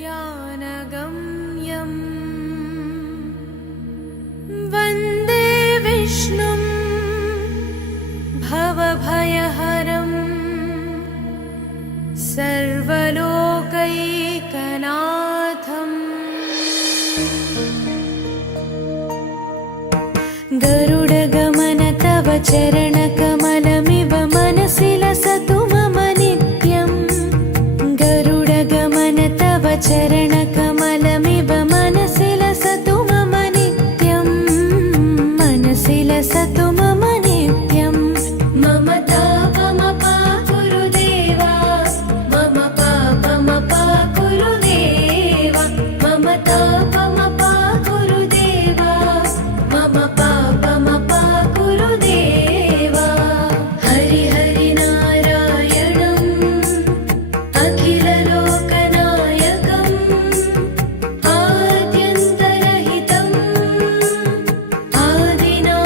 ध्यानगम्यम् वन्दे विष्णुं भवभयहरं सर्वलोकैकनाथम्। गरुडगमन तव चरणकमलमिव मनसि लसतु मम नित्यम्। गरुडगमन तव चरणकमलमिव मनसि लसतु मम नित्यम्। मनसि लसतु मम नित्यम्। मम तापमपाकुरु देवा, मम पापमपाकुरु देवा, मम तापमपाकुरु देवा, मम पापमपाकुरु देवा। हरि हरि नारायणम् अखिललोकनायकम् आद्यन्तरहितम् आदिनारायणम्।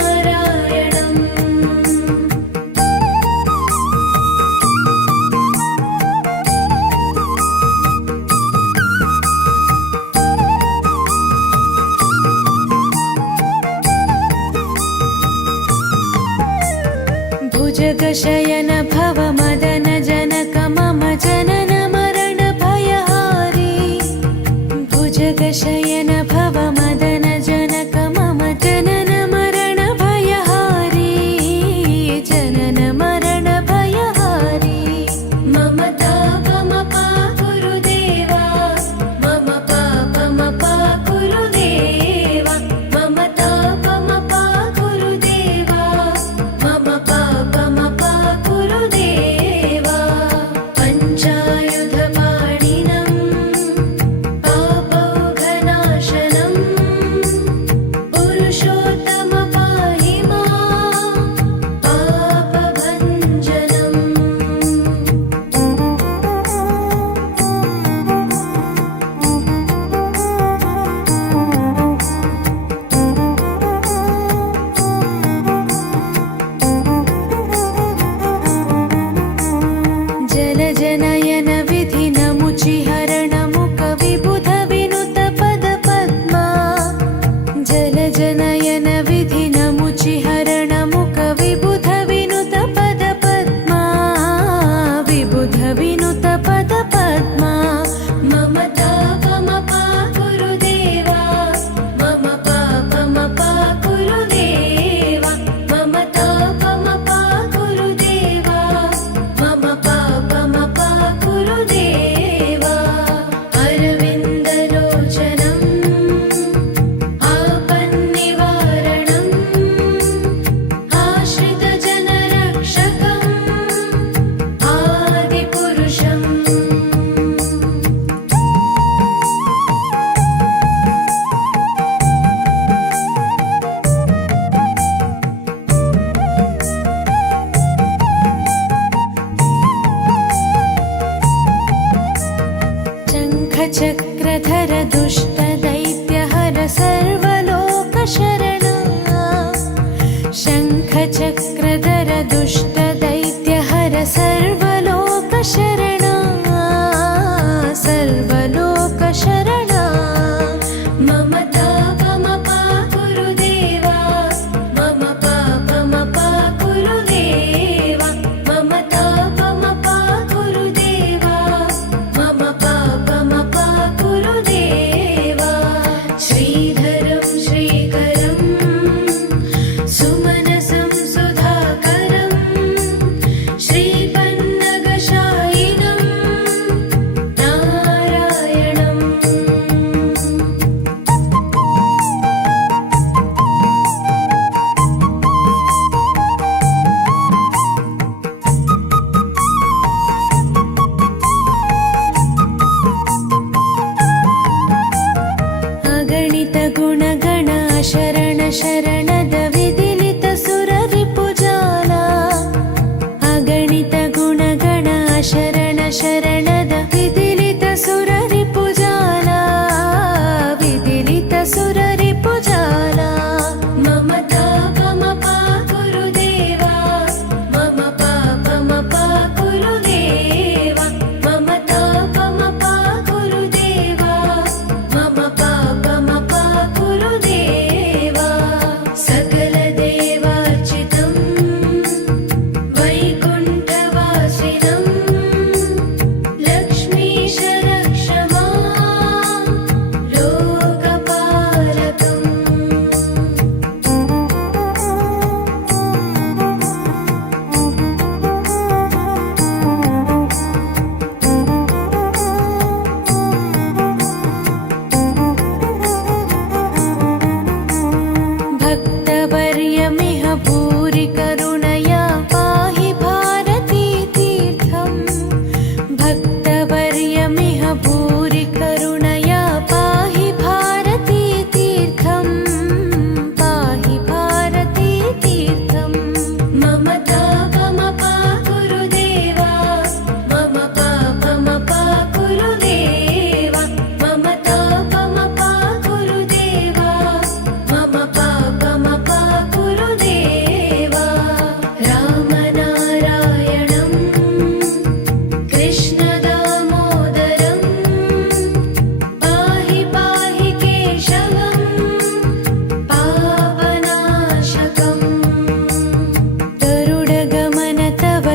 भुजगशयन भव मदन जनक मम जनन मरण भयहारी। भुजगशयन भव मदन जनक मम जनन मरण भयहारी। जनन मरण भयहारी। मम तापमपाकुरु देवा, मम पापमपाकुरु देवा, मम तापमपाकुरु देवा, मम पापमपाकुरु देवा। पञ्चायुधपाणिनं पापौघनाशनं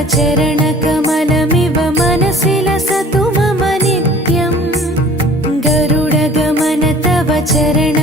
चरणकमलमिव मनसि लसतु मम नित्यम् गरुडगमन तव चरण